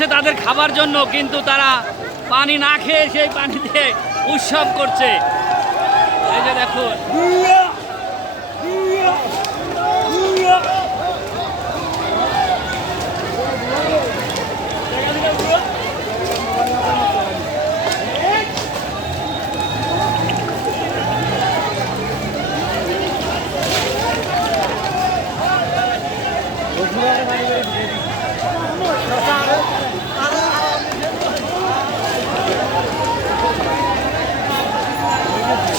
এসে তাদের খাবার জন্য কিন্তু তারা পানি না খেয়ে সেই পানিতে উৎসব করছে। এই যে দেখুন।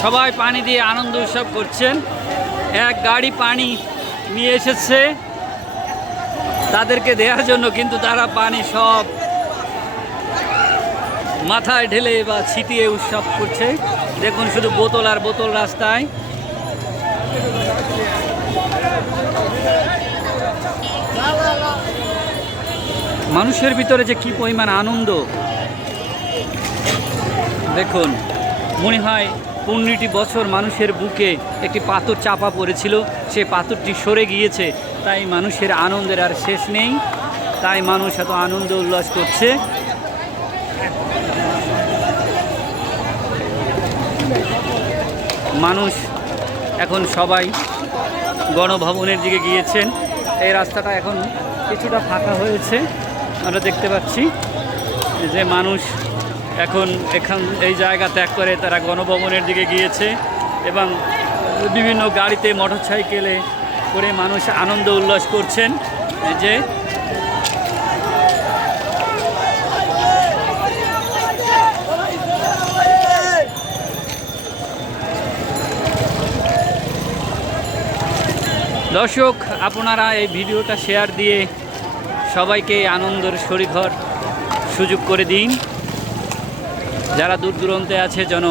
সবাই পানি দিয়ে আনন্দ উৎসব করছেন। এক গাড়ি পানি নিয়ে এসেছে। তাদেরকে দেওয়ার জন্য কিন্তু তারা পানি সব মাথায় ঢেলে বা ছিটিয়ে উৎসব করছে। দেখুন শুধু বোতল আর বোতল রাস্তায়। মানুষের ভিতরে যে কি পরিমাণ আনন্দ। দেখুন, মনে হয় পনেরোটি বছর মানুষের বুকে একটি পাথর চাপা পড়েছিল। সে পাথরটি সরে গিয়েছে। তাই মানুষের আনন্দের আর শেষ নেই। তাই মানুষ এত আনন্দ উল্লাস করছে। মানুষ এখন সবাই গণভবনের দিকে গিয়েছেন। এই রাস্তাটা এখন কিছুটা ফাঁকা হয়েছে। আমরা দেখতে পাচ্ছি যে মানুষ এখন এখান এই জায়গা ত্যাগ করে তারা গণভবনের দিকে গিয়েছে এবং বিভিন্ন গাড়িতে মোটরসাইকেলে করে মানুষ আনন্দ উল্লাস করছেন। যে দর্শক, আপনারা এই ভিডিওটা শেয়ার দিয়ে সবাইকে আনন্দের শরীর সুযোগ করে দিন। যারা দূর দূরান্তে আছে যেন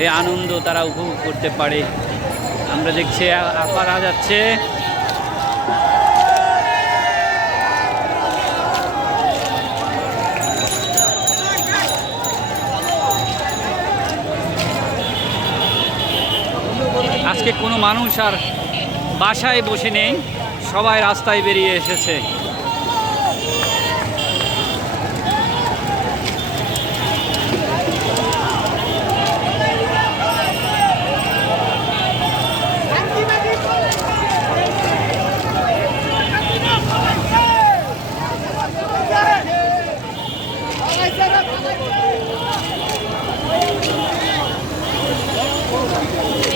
এই আনন্দ তারা উপভোগ করতে পারে। আমরা দেখছি আপারা যাচ্ছে আজকে কোনো মানুষ আর বাসায় বসে নেই, সবাই রাস্তায় বেরিয়ে এসেছে। আনন্দ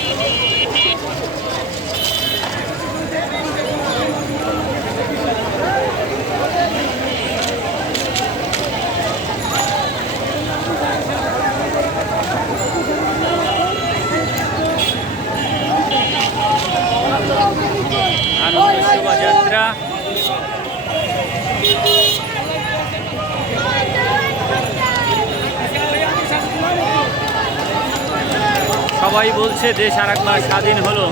সবাই বলছে দেশ আর একবার স্বাধীন হলো।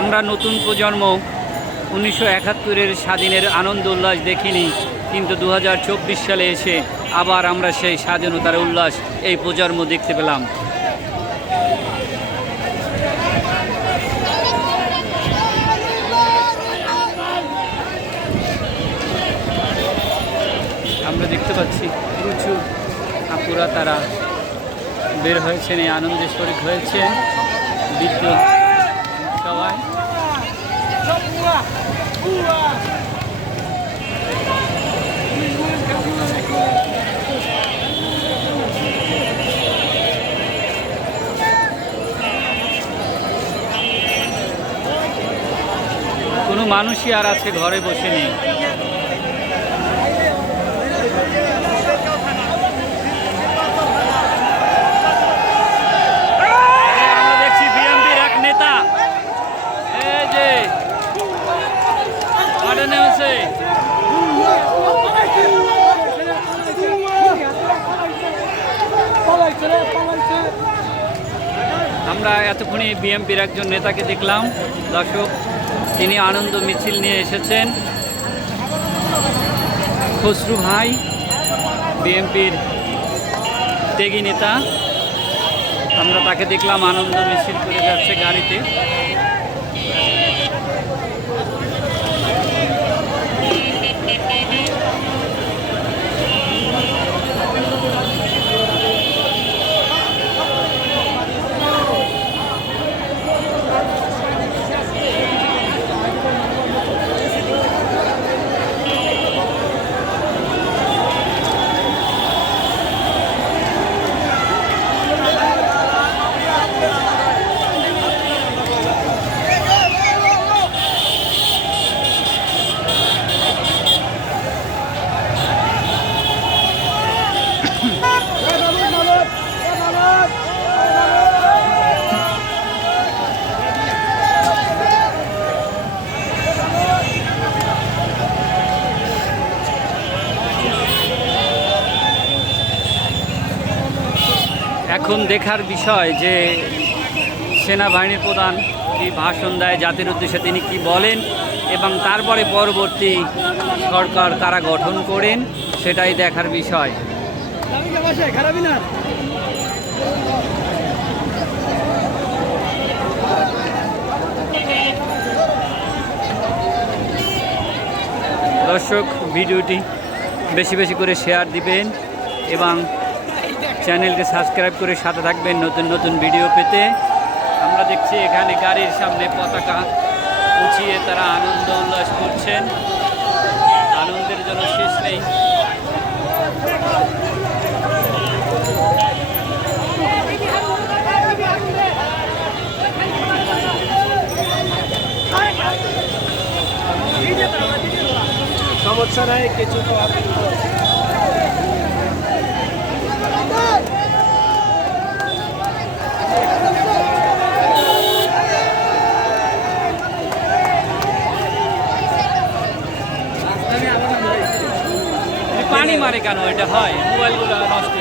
আমরা নতুন প্রজন্ম উনিশশো একাত্তরের স্বাধীনের আনন্দ উল্লাস দেখিনি, কিন্তু দু হাজার চব্বিশ সালে এসে আবার আমরা সেই স্বাধীনতার উল্লাস এই প্রজন্ম দেখতে পেলাম। আমরা দেখতে পাচ্ছি প্রচুর আপুরা তারা বের হয়েছেন, এই আনন্দে শরিক হয়েছেন। বিদ্যুৎ সবাই কোনো মানুষই আর আছে ঘরে বসে নেই আমরা দেখছি বিএনপির এক নেতা এই যে মাঠে নেমেছে আমরা এতক্ষণে বিএনপির একজন নেতাকে দেখলাম। দর্শক, তিনি আনন্দ মিছিল নিয়ে এসেছেন। খসরু ভাই বিএনপির ত্যাগী নেতা। আমরা তাকে দেখলাম আনন্দ মিছিল করে যাচ্ছে গাড়িতে। এখন দেখার বিষয় যে সেনাবাহিনীর প্রধান কি ভাষণ দেয় জাতির উদ্দেশ্যে তিনি কি বলেন এবং তারপরে পরবর্তী সরকার তারা গঠন করেন সেটাই দেখার বিষয়। দর্শক, ভিডিওটি বেশি বেশি করে শেয়ার দিবেন এবং চ্যানেলকে সাবস্ক্রাইব করে সাথে থাকবেন নতুন নতুন ভিডিও পেতে। আমরা দেখছি এখানে গাড়ির সামনে পতাকা উঁচিয়ে তারা আনন্দ উল্লাস করছেন। আনন্দের জন্য শেষ নেই। সমস্যা নাই, কিছু তো পানি মারে কেন? এটা হয়। মোবাইলগুলো নষ্ট